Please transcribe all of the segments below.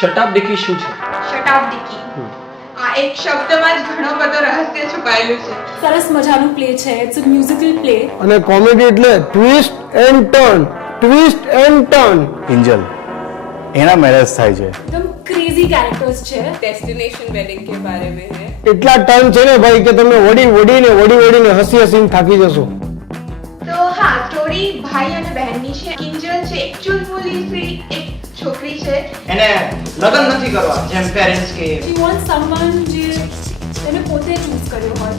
શતાબ્દી શું છે? શતાબ્દી આ એક શબ્દમાં જ ઘણો બધો રહસ્ય છુપાયેલું છે. સરસ મજાનું પ્લે છે. It's a musical play. અને કોમેડી એટલે twist and turn, twist and turn. Angel એના મેરેજ થાય છે. एकदम क्रेजी कैरेक्टर्स છે. डेस्टिनेशन वेडिंग के बारे में है. એટલા ટર્ન છે ને ભાઈ કે તમે વડીને હસીને થાકી જશો. તો હા, સ્ટોરી ભાઈ અને બહેનની છે. કિંજલ છે એક ચુલબુલી એક છોકરી છે. એને લગ્ન નથી કરવા જેમ પેરેન્ટ્સ કે. She wants someone જે એને પોતે ચૂઝ કર્યો હોય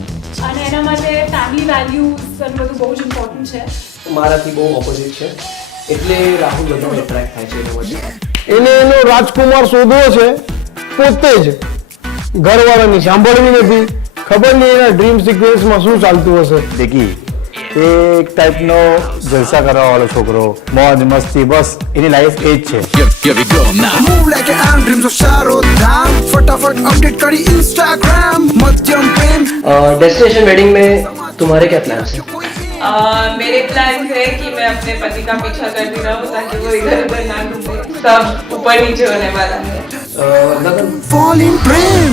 અને એના માટે ફેમિલી વેલ્યુઝ અને બધું બહુ જ ઇમ્પોર્ટન્ટ છે. મારાથી બહુ ઓપોઝિટ છે એટલે રાહુલ વધારે એટ્રેક્ટ થાય છે એના વચ્ચે. એને એનો રાજકુમાર શોધવો છે પોતે જ, ઘરવાળાની સાંભળવી નથી. ખબર નહીં એના ડ્રીમ સિક્વન્સમાં શું ચાલતું હશે. દેખી એ એક ટાઈપનો જલસા કરવા વાળો છોકરો, મોજ મસ્તી, બસ એની લાઈફ એ જ છે. Move like an ant, dreams of Sharodham. फटाफट अपडेट करी Instagram. मध्यम प्रेम. डेस्टिनेशन वेडिंग में तुम्हारे क्या प्लान है? मेरे प्लान है कि मैं अपने पति का पीछा करती रहूं ताकि वो इधर उधर ना घूमे. सब ऊपर नीचे होने वाला है. લગ્ન Fall in प्रेम.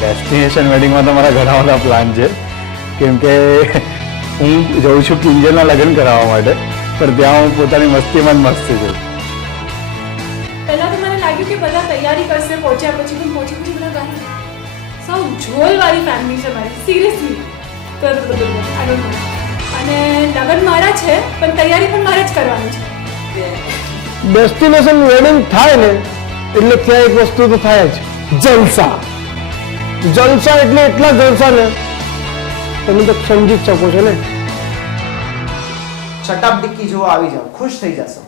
ડેસ્ટિનેશન વેડિંગમાં તો મારા ઘણા બધા પ્લાન છે, કેમ કે હું જઉં છું કિંજલના લગ્ન કરાવવા માટે, પણ ત્યાં હું પોતાની મસ્તીમાં જ મસ્ત છું. પહેલા તો મને લાગ્યું કે બધા તૈયારી કરશે પહોંચ્યા પછી બધા ગાય સૌ ઝોલવાળી ફેમિલી છે મારી, સિરિયસલી. અને લગ્ન મારા છે પણ તૈયારી પણ મારે જ કરવાની છે. ડેસ્ટિનેશન વેડિંગ થાય ને એટલે ત્યાં એક વસ્તુ તો થાય જ, જલસા. જલસા એટલે એટલા જલસા ને તમે તો સમજી જ શકો છો ને. શતાબ્દી જોવા આવી જાઓ, ખુશ થઈ જશો.